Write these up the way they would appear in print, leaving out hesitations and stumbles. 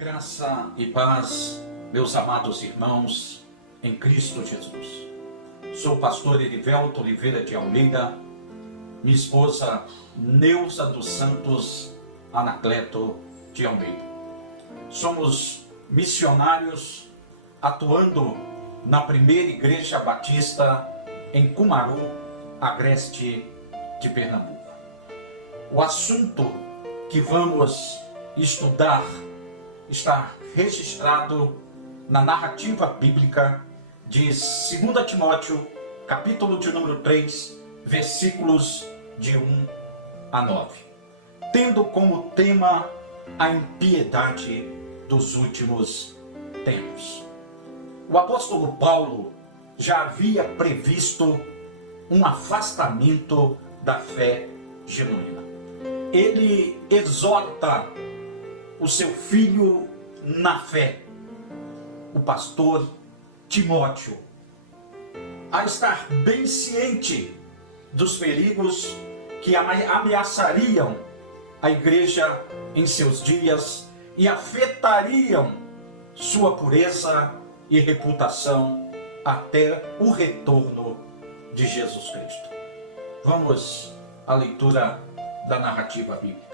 Graça e paz, meus amados irmãos, em Cristo Jesus. Sou o pastor Erivelto Oliveira de Almeida, minha esposa Neuza dos Santos Anacleto de Almeida. Somos missionários atuando na primeira igreja batista em Cumaru, agreste de Pernambuco. O assunto que vamos estudar está registrado na narrativa bíblica de 2 Timóteo, capítulo de número 3, versículos de 1 a 9, tendo como tema a impiedade dos últimos tempos. O apóstolo Paulo já havia previsto um afastamento da fé genuína. Ele exorta o seu filho na fé, o pastor Timóteo, a estar bem ciente dos perigos que ameaçariam a igreja em seus dias e afetariam sua pureza e reputação até o retorno de Jesus Cristo. Vamos à leitura da narrativa bíblica.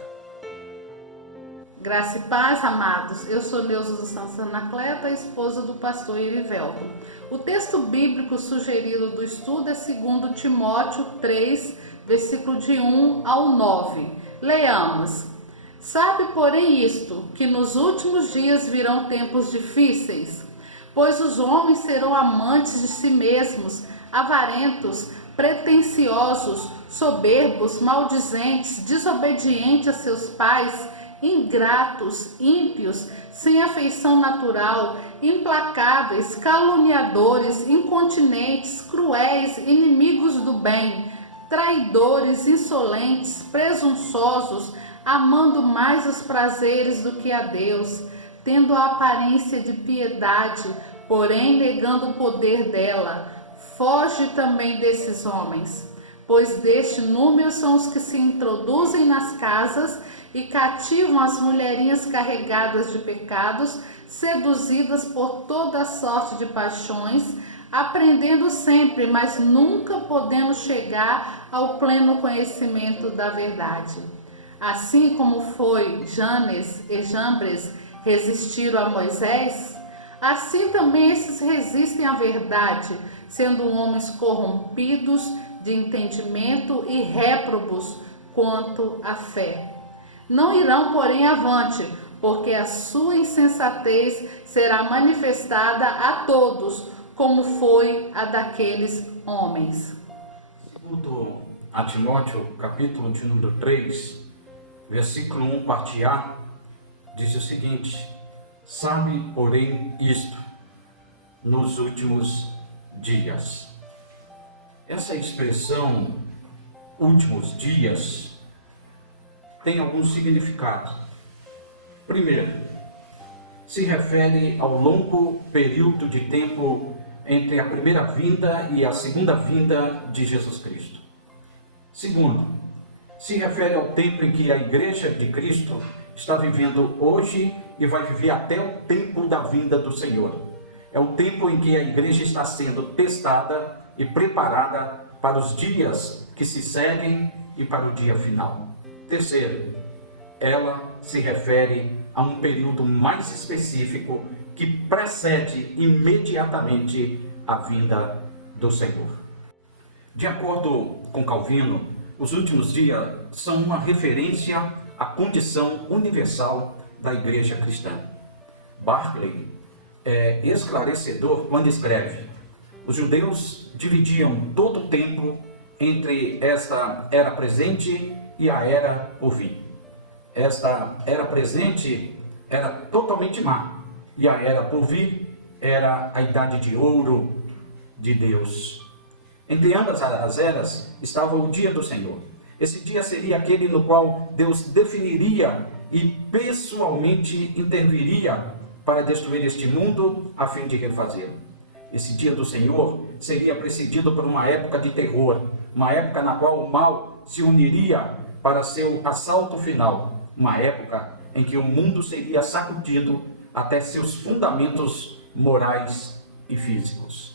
Graça e paz, amados. Eu sou Neuza dos Santos Anacleto, a esposa do pastor Erivelto. O texto bíblico sugerido do estudo é 2 Timóteo 3, versículo de 1 ao 9. Leamos. Sabe, porém, isto, que nos últimos dias virão tempos difíceis, pois os homens serão amantes de si mesmos, avarentos, pretensiosos, soberbos, maldizentes, desobedientes a seus pais, ingratos, ímpios, sem afeição natural, implacáveis, caluniadores, incontinentes, cruéis, inimigos do bem, traidores, insolentes, presunçosos, amando mais os prazeres do que a Deus, tendo a aparência de piedade, porém negando o poder dela. Foge também desses homens, pois deste número são os que se introduzem nas casas e cativam as mulherinhas carregadas de pecados, seduzidas por toda sorte de paixões, aprendendo sempre, mas nunca podendo chegar ao pleno conhecimento da verdade. Assim como foi Janes e Jambres resistiram a Moisés, assim também esses resistem à verdade, sendo homens corrompidos de entendimento e réprobos quanto à fé. Não irão, porém, avante, porque a sua insensatez será manifestada a todos, como foi a daqueles homens. Segundo a Timóteo, capítulo de número 3, versículo 1, parte A, diz o seguinte: sabe, porém, isto, nos últimos dias. Essa expressão, últimos dias, tem algum significado. Primeiro, se refere ao longo período de tempo entre a primeira vinda e a segunda vinda de Jesus Cristo. Segundo, se refere ao tempo em que a igreja de Cristo está vivendo hoje e vai viver até o tempo da vinda do Senhor. É o tempo em que a igreja está sendo testada e preparada para os dias que se seguem e para o dia final. Terceiro, ela se refere a um período mais específico que precede imediatamente a vinda do Senhor. De acordo com Calvino, os últimos dias são uma referência à condição universal da igreja cristã. Barclay é esclarecedor quando escreve: os judeus dividiam todo o tempo entre esta era presente e a era por vir. Esta era presente era totalmente má, e a era por vir era a idade de ouro de Deus. Entre ambas as eras estava o dia do Senhor. Esse dia seria aquele no qual Deus definiria e pessoalmente interviria para destruir este mundo a fim de refazê-lo. Esse dia do Senhor seria precedido por uma época de terror, uma época na qual o mal se uniria para seu assalto final, uma época em que o mundo seria sacudido até seus fundamentos morais e físicos.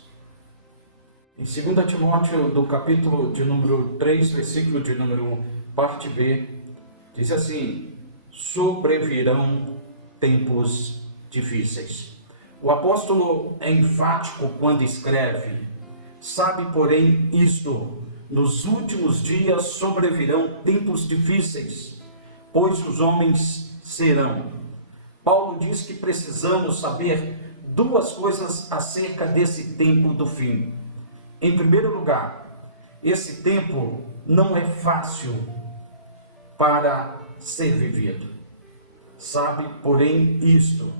Em 2 Timóteo, do capítulo de número 3, versículo de número 1, parte B, diz assim: sobrevirão tempos difíceis. O apóstolo é enfático quando escreve: sabe, porém, isto, nos últimos dias sobrevirão tempos difíceis, pois os homens serão. Paulo diz que precisamos saber duas coisas acerca desse tempo do fim. Em primeiro lugar, esse tempo não é fácil para ser vivido. Sabe, porém, isto,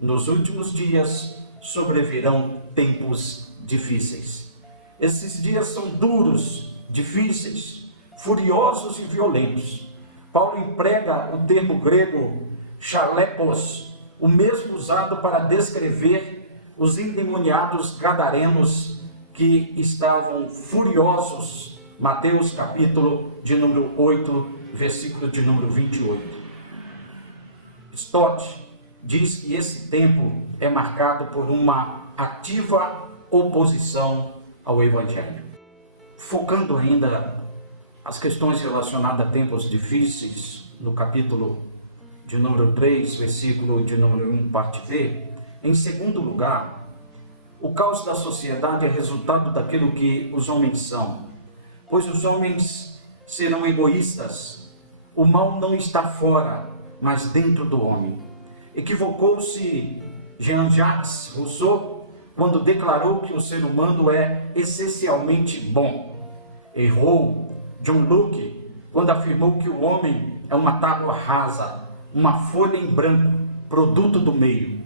nos últimos dias sobrevirão tempos difíceis. Esses dias são duros, difíceis, furiosos e violentos. Paulo emprega o termo grego chalepos, o mesmo usado para descrever os endemoniados gadarenos que estavam furiosos. Mateus capítulo de número 8, versículo de número 28. Stott diz que esse tempo é marcado por uma ativa oposição ao Evangelho. Focando ainda as questões relacionadas a tempos difíceis, no capítulo de número 3, versículo de número 1, parte B, em segundo lugar, o caos da sociedade é resultado daquilo que os homens são, pois os homens serão egoístas. O mal não está fora, mas dentro do homem. Equivocou-se Jean-Jacques Rousseau quando declarou que o ser humano é essencialmente bom. Errou John Locke quando afirmou que o homem é uma tábua rasa, uma folha em branco, produto do meio.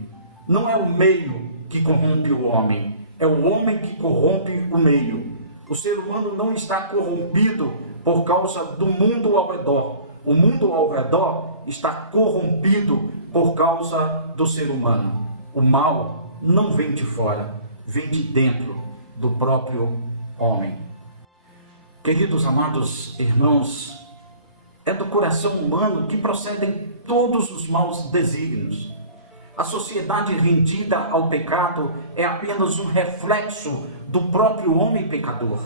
Não é o meio que corrompe o homem, é o homem que corrompe o meio. O ser humano não está corrompido por causa do mundo ao redor. O mundo ao redor está corrompido por causa do ser humano. O mal não vem de fora, vem de dentro do próprio homem. Queridos amados irmãos, é do coração humano que procedem todos os maus desígnios. A sociedade rendida ao pecado é apenas um reflexo do próprio homem pecador.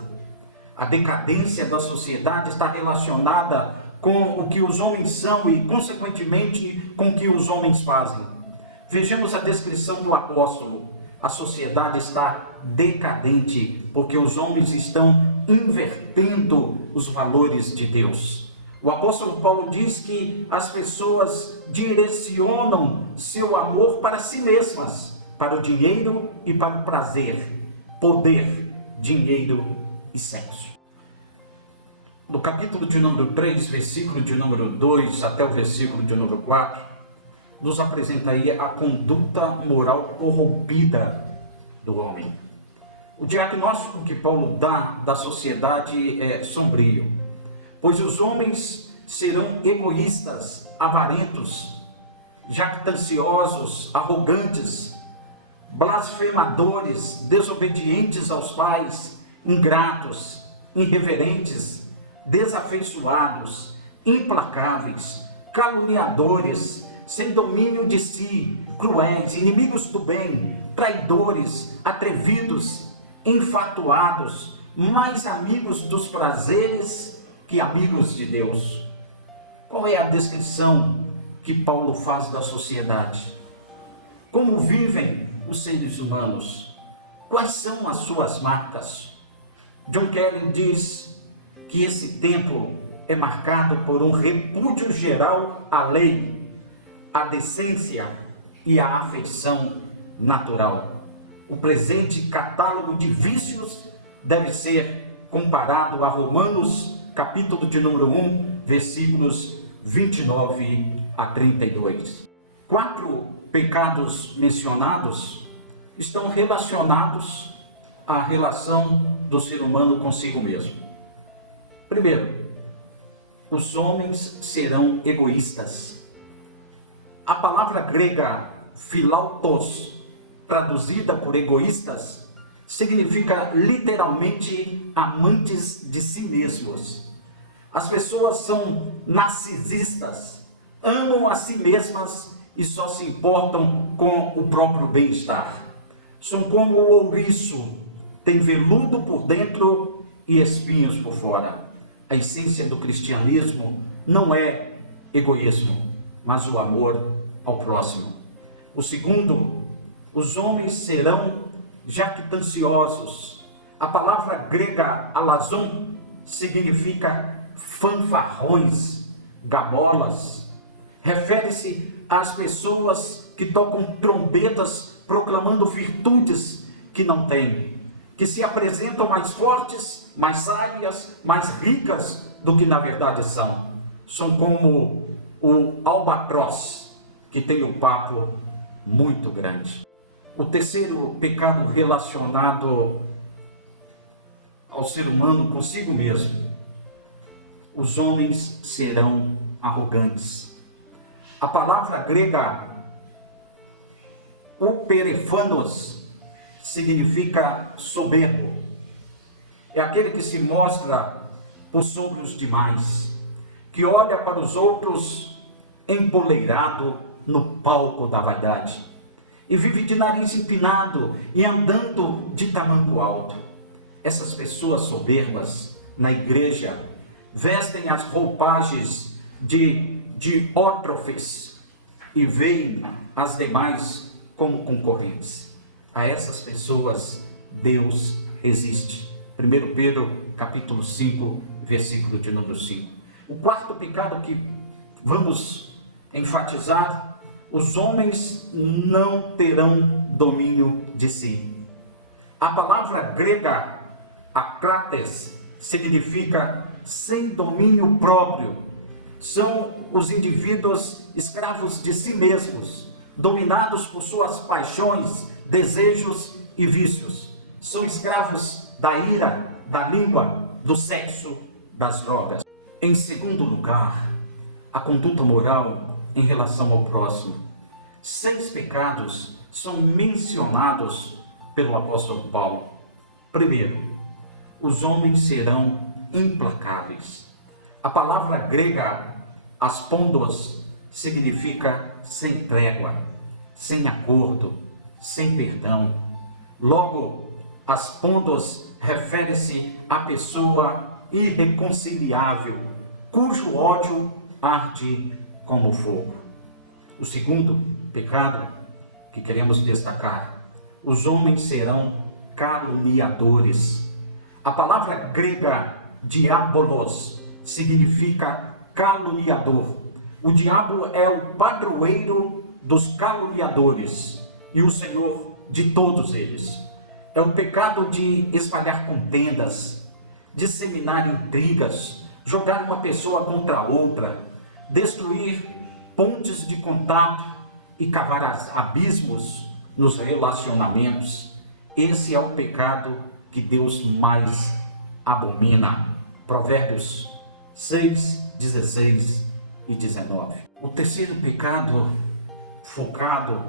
A decadência da sociedade está relacionada com o que os homens são e, consequentemente, com o que os homens fazem. Vejamos a descrição do apóstolo. A sociedade está decadente porque os homens estão invertendo os valores de Deus. O apóstolo Paulo diz que as pessoas direcionam seu amor para si mesmas, para o dinheiro e para o prazer, poder, dinheiro e sexo. No capítulo de número 3, versículo de número 2 até o versículo de número 4, nos apresenta aí a conduta moral corrompida do homem. O diagnóstico que Paulo dá da sociedade é sombrio, pois os homens serão egoístas, avarentos, jactanciosos, arrogantes, blasfemadores, desobedientes aos pais, ingratos, irreverentes, desafeiçoados, implacáveis, caluniadores, sem domínio de si, cruéis, inimigos do bem, traidores, atrevidos, enfatuados, mais amigos dos prazeres que amigos de Deus. Qual é a descrição que Paulo faz da sociedade? Como vivem os seres humanos? Quais são as suas marcas? John Kelly diz que esse tempo é marcado por um repúdio geral à lei, à decência e à afeição natural. O presente catálogo de vícios deve ser comparado a Romanos, capítulo de número 1, versículos 29 a 32. 4 pecados mencionados estão relacionados à relação do ser humano consigo mesmo. Primeiro, os homens serão egoístas. A palavra grega philautos, traduzida por egoístas, significa literalmente amantes de si mesmos. As pessoas são narcisistas, amam a si mesmas e só se importam com o próprio bem-estar. São como o ouriço, tem veludo por dentro e espinhos por fora. A essência do cristianismo não é egoísmo, mas o amor ao próximo. O segundo, os homens serão jactanciosos. A palavra grega alazon significa fanfarrões, gabolas. Refere-se às pessoas que tocam trombetas proclamando virtudes que não têm, que se apresentam mais fortes, mais sábias, mais ricas do que na verdade são. São como o albatroz, que tem um papo muito grande. O terceiro pecado relacionado ao ser humano consigo mesmo. Os homens serão arrogantes. A palavra grega uperefanos significa soberbo. É aquele que se mostra por sobre os demais, que olha para os outros empoleirado no palco da vaidade e vive de nariz empinado e andando de tamanco alto. Essas pessoas soberbas na igreja vestem as roupagens de diótrofes e veem as demais como concorrentes. A essas pessoas Deus resiste. 1 Pedro capítulo 5, versículo de número 5. O quarto pecado que vamos enfatizar: os homens não terão domínio de si. A palavra grega akrates significa sem domínio próprio. São os indivíduos escravos de si mesmos, dominados por suas paixões, desejos e vícios. São escravos da ira, da língua, do sexo, das drogas. Em segundo lugar, a conduta moral em relação ao próximo. 6 pecados são mencionados pelo apóstolo Paulo. Primeiro, os homens serão implacáveis. A palavra grega aspondos significa sem trégua, sem acordo, sem perdão. Logo, aspondos refere-se à pessoa irreconciliável, cujo ódio arde como fogo. O segundo pecado que queremos destacar: os homens serão caluniadores. A palavra grega diabolos significa caluniador. O diabo é o padroeiro dos caluniadores e o senhor de todos eles. É o pecado de espalhar contendas, disseminar intrigas, jogar uma pessoa contra outra, destruir pontes de contato e cavar abismos nos relacionamentos. Esse é o pecado que Deus mais abomina. Provérbios 6, 16 e 19. O terceiro pecado focado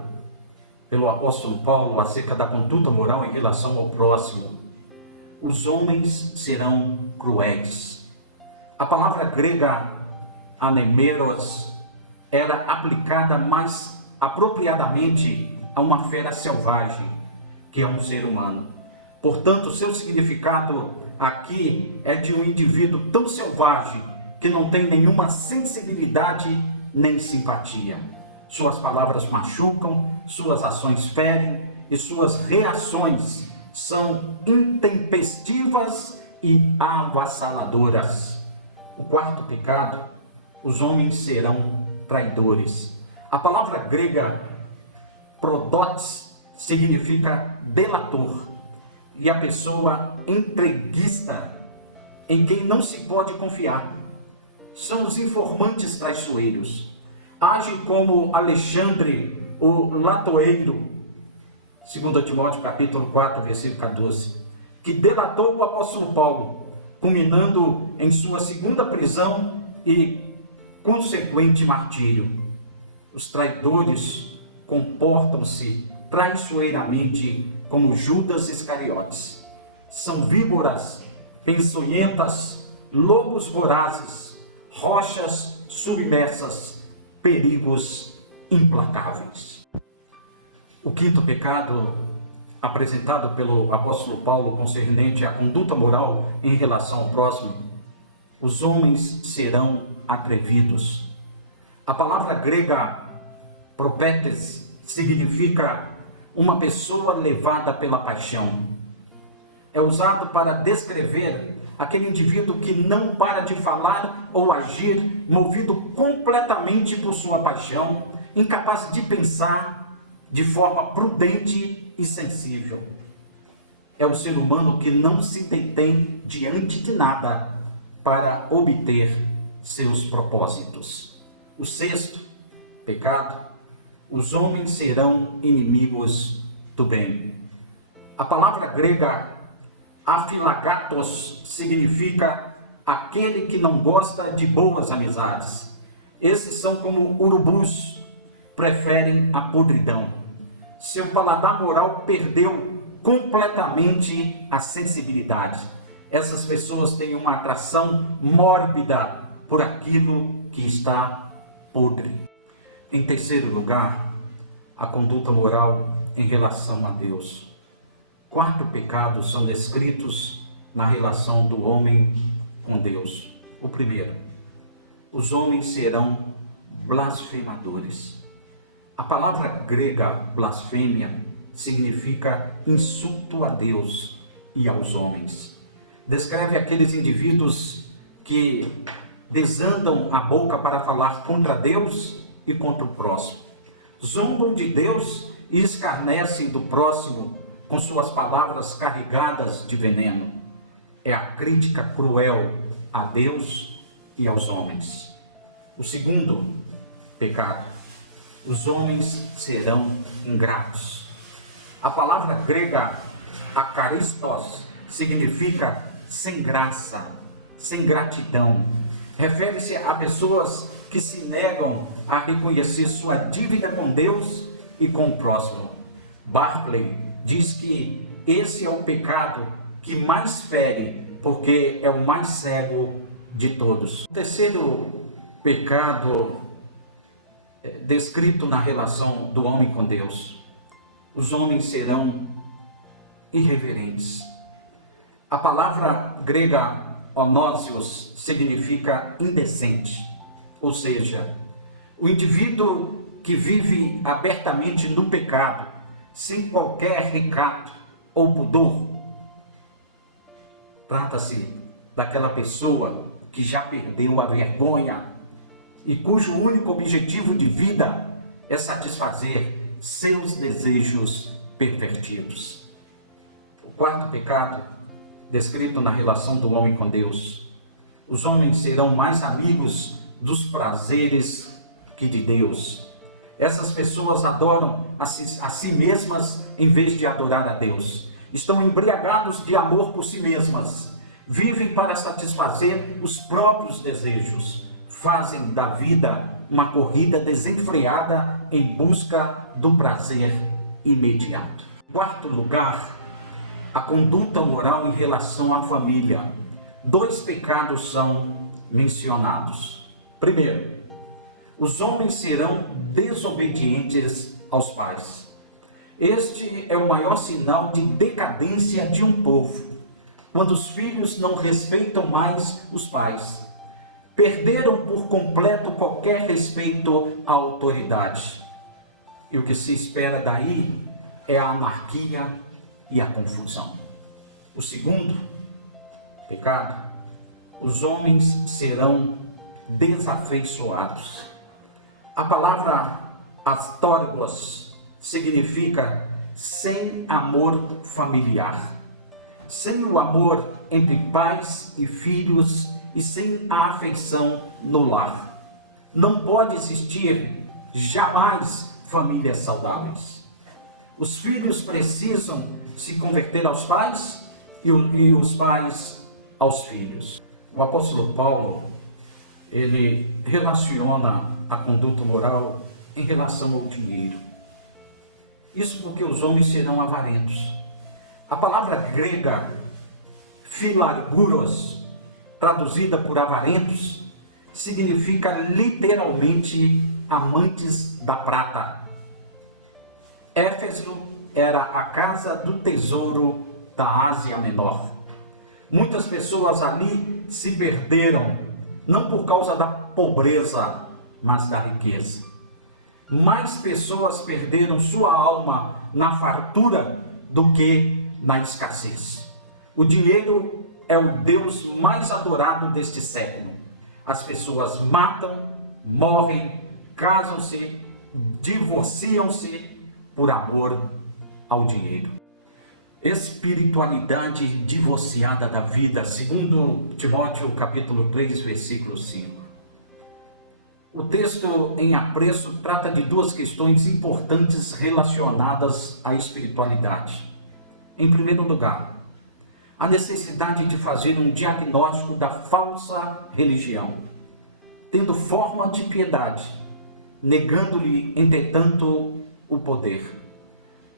pelo apóstolo Paulo acerca da conduta moral em relação ao próximo: os homens serão cruéis. A palavra grega anemeros era aplicada mais apropriadamente a uma fera selvagem, que é um ser humano. Portanto, seu significado aqui é de um indivíduo tão selvagem que não tem nenhuma sensibilidade nem simpatia. Suas palavras machucam, suas ações ferem e suas reações são intempestivas e avassaladoras. O quarto pecado: os homens serão traidores. A palavra grega prodotes significa delator, e a pessoa entreguista em quem não se pode confiar. São os informantes traiçoeiros. Agem como Alexandre, o latoeiro, 2 Timóteo capítulo 4, versículo 14, que delatou o apóstolo Paulo, culminando em sua segunda prisão e consequente martírio. Os traidores comportam-se traiçoeiramente como Judas Iscariotes. São víboras peçonhentas, lobos vorazes, rochas submersas, perigos implacáveis. O quinto pecado apresentado pelo apóstolo Paulo concernente à conduta moral em relação ao próximo: os homens serão atrevidos. A palavra grega propetes significa uma pessoa levada pela paixão. É usado para descrever aquele indivíduo que não para de falar ou agir, movido completamente por sua paixão, incapaz de pensar de forma prudente e sensível. É o ser humano que não se detém diante de nada para obter seus propósitos. O sexto pecado: os homens serão inimigos do bem. A palavra grega afilagatos significa aquele que não gosta de boas amizades. Esses são como urubus, preferem a podridão. Seu paladar moral perdeu completamente a sensibilidade. Essas pessoas têm uma atração mórbida por aquilo que está podre. Em terceiro lugar, a conduta moral em relação a Deus. Quatro pecados são descritos na relação do homem com Deus. O primeiro: os homens serão blasfemadores. A palavra grega blasfêmia significa insulto a Deus e aos homens. Descreve aqueles indivíduos que desandam a boca para falar contra Deus e contra o próximo. Zombam de Deus e escarnecem do próximo com suas palavras carregadas de veneno. É a crítica cruel a Deus e aos homens. O segundo pecado: os homens serão ingratos. A palavra grega akaristos significa sem graça, sem gratidão. Refere-se a pessoas que se negam a reconhecer sua dívida com Deus e com o próximo. Barclay diz que esse é o pecado que mais fere, porque é o mais cego de todos. O terceiro pecado descrito na relação do homem com Deus: os homens serão irreverentes. A palavra grega onósios significa indecente, ou seja, o indivíduo que vive abertamente no pecado, sem qualquer recato ou pudor. Trata-se daquela pessoa que já perdeu a vergonha e cujo único objetivo de vida é satisfazer seus desejos pervertidos. O quarto pecado, descrito na relação do homem com Deus: os homens serão mais amigos dos prazeres que de Deus. Essas pessoas adoram a si mesmas em vez de adorar a Deus. Estão embriagados de amor por si mesmas. Vivem para satisfazer os próprios desejos. Fazem da vida uma corrida desenfreada em busca do prazer imediato. Em quarto lugar, a conduta moral em relação à família. Dois pecados são mencionados. Primeiro, os homens serão desobedientes aos pais. Este é o maior sinal de decadência de um povo, quando os filhos não respeitam mais os pais. Perderam por completo qualquer respeito à autoridade. E o que se espera daí é a anarquia e a confusão. O segundo pecado: os homens serão desafeiçoados. A palavra astórgos significa sem amor familiar, sem o amor entre pais e filhos e sem a afeição no lar. Não pode existir jamais famílias saudáveis. Os filhos precisam se converter aos pais e os pais aos filhos. O apóstolo Paulo, ele relaciona a conduta moral em relação ao dinheiro. Isso porque os homens serão avarentos. A palavra grega filarguros, traduzida por avarentos, significa literalmente amantes da prata. Éfeso era a casa do tesouro da Ásia Menor. Muitas pessoas ali se perderam, não por causa da pobreza, mas da riqueza. Mais pessoas perderam sua alma na fartura do que na escassez. O dinheiro é o Deus mais adorado deste século. As pessoas matam, morrem, casam-se, divorciam-se por amor ao dinheiro. Espiritualidade divorciada da vida, segundo Timóteo capítulo 3, versículo 5. O texto em apreço trata de duas questões importantes relacionadas à espiritualidade. Em primeiro lugar, a necessidade de fazer um diagnóstico da falsa religião, tendo forma de piedade, negando-lhe, entretanto, o poder.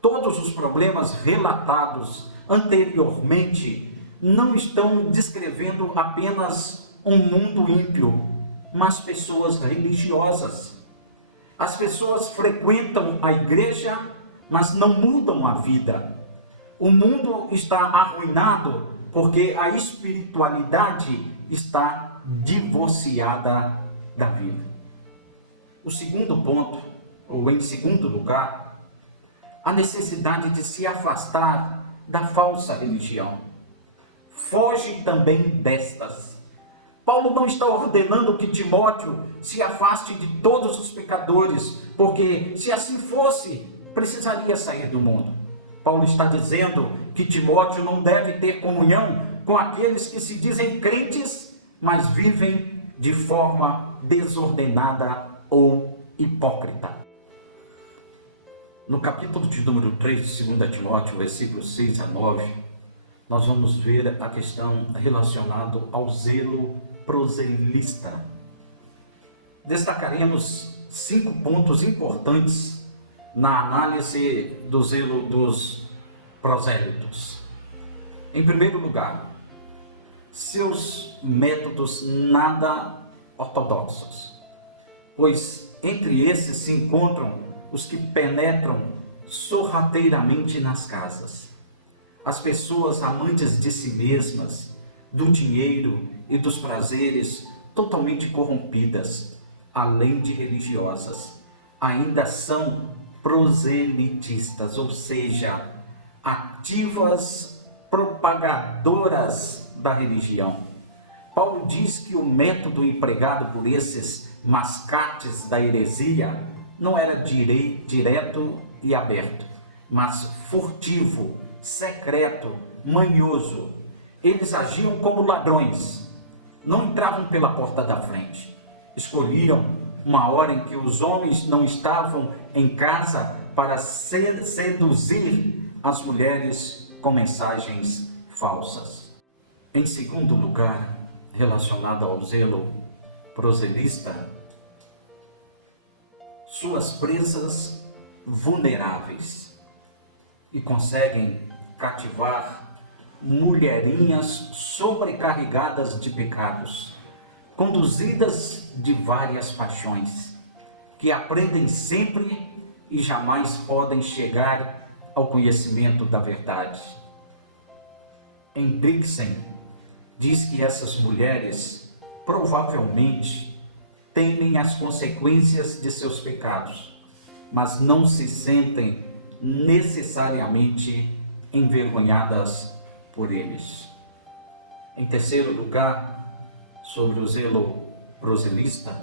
Todos os problemas relatados anteriormente não estão descrevendo apenas um mundo ímpio, mas pessoas religiosas. As pessoas frequentam a igreja, mas não mudam a vida. O mundo está arruinado porque a espiritualidade está divorciada da vida. O segundo ponto, ou em segundo lugar, a necessidade de se afastar da falsa religião. Foge também destas. Paulo não está ordenando que Timóteo se afaste de todos os pecadores, porque se assim fosse, precisaria sair do mundo. Paulo está dizendo que Timóteo não deve ter comunhão com aqueles que se dizem crentes, mas vivem de forma desordenada ou hipócrita. No capítulo de número 3 de 2 Timóteo, versículos 6 a 9, nós vamos ver a questão relacionada ao zelo proselista. Destacaremos 5 pontos importantes na análise do zelo dos prosélitos. Em primeiro lugar, seus métodos nada ortodoxos, pois entre esses se encontram os que penetram sorrateiramente nas casas. As pessoas amantes de si mesmas, do dinheiro e dos prazeres, totalmente corrompidas, além de religiosas, ainda são proselitistas, ou seja, ativas propagadoras da religião. Paulo diz que o método empregado por esses mascates da heresia não era direto e aberto, mas furtivo, secreto, manhoso. Eles agiam como ladrões, não entravam pela porta da frente, escolhiam uma hora em que os homens não estavam em casa para seduzir as mulheres com mensagens falsas. Em segundo lugar, relacionado ao zelo proselista, suas presas vulneráveis, e conseguem cativar mulherinhas sobrecarregadas de pecados, conduzidas de várias paixões, que aprendem sempre e jamais podem chegar ao conhecimento da verdade. Hendrickson diz que essas mulheres provavelmente temem as consequências de seus pecados, mas não se sentem necessariamente envergonhadas por eles. Em terceiro lugar, sobre o zelo proselista,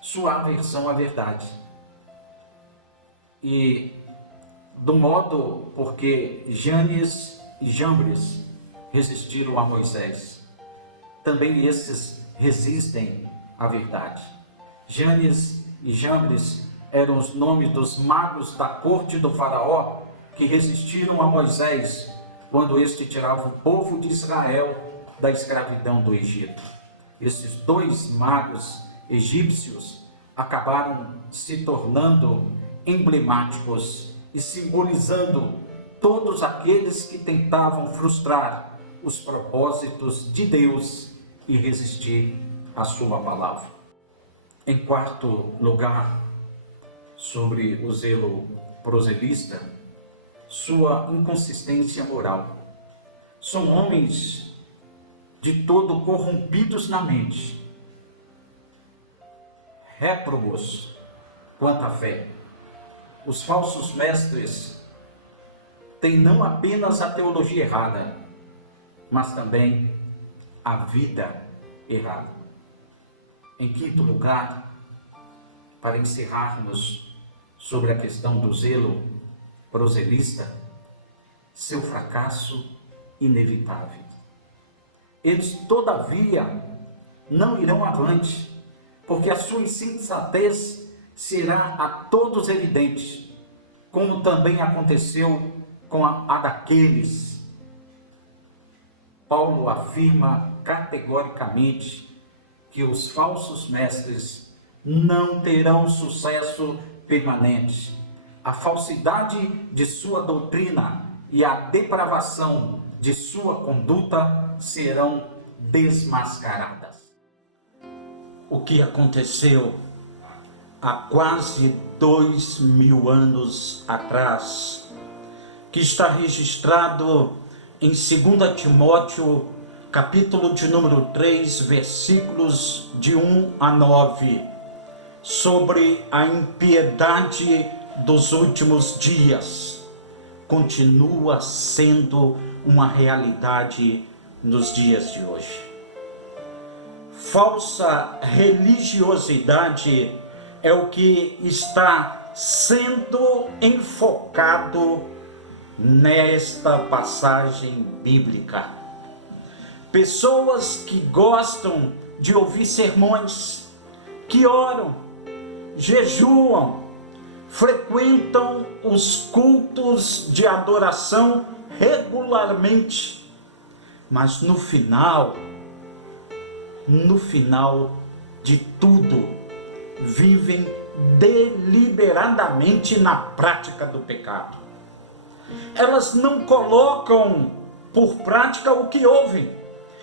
sua aversão à verdade. E do modo porque Janes e Jambres resistiram a Moisés, também esses resistem à verdade. Janes e Jambres eram os nomes dos magos da corte do faraó que resistiram a Moisés quando este tirava o povo de Israel da escravidão do Egito. Esses dois magos egípcios acabaram se tornando emblemáticos e simbolizando todos aqueles que tentavam frustrar os propósitos de Deus e resistir à sua palavra. Em quarto lugar, sobre o zelo proselista, sua inconsistência moral. São homens de todo corrompidos na mente, réprobos quanto à fé. Os falsos mestres têm não apenas a teologia errada, mas também a vida errada. Em quinto lugar, para encerrarmos sobre a questão do zelo proselista, seu fracasso inevitável. Eles, todavia, não irão avante, porque a sua insensatez será a todos evidente, como também aconteceu com a daqueles. Paulo afirma categoricamente que os falsos mestres não terão sucesso permanente. A falsidade de sua doutrina e a depravação de sua conduta serão desmascaradas. O que aconteceu há quase 2000 anos atrás, que está registrado em 2 Timóteo, capítulo de número 3, versículos de 1 a 9, sobre a impiedade dos últimos dias, continua sendo uma realidade nos dias de hoje. Falsa religiosidade é o que está sendo enfocado nesta passagem bíblica. Pessoas que gostam de ouvir sermões, que oram, jejuam, frequentam os cultos de adoração regularmente, mas no final de tudo, vivem deliberadamente na prática do pecado. Elas não colocam por prática o que ouvem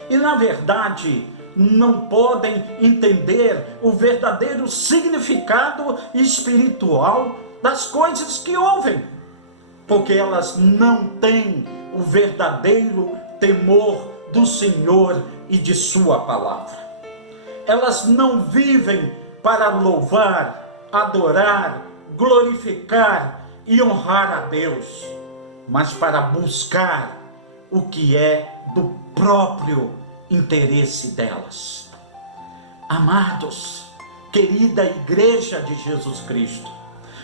e, na verdade, não podem entender o verdadeiro significado espiritual das coisas que ouvem, porque elas não têm o verdadeiro temor do Senhor e de sua palavra. Elas não vivem para louvar, adorar, glorificar e honrar a Deus, mas para buscar o que é do próprio interesse delas. Amados, querida Igreja de Jesus Cristo,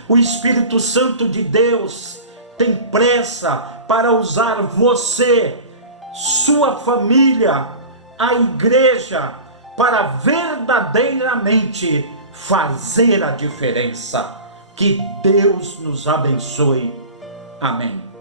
o Espírito Santo de Deus tem pressa para usar você, sua família, a igreja, para verdadeiramente fazer a diferença. Que Deus nos abençoe. Amém.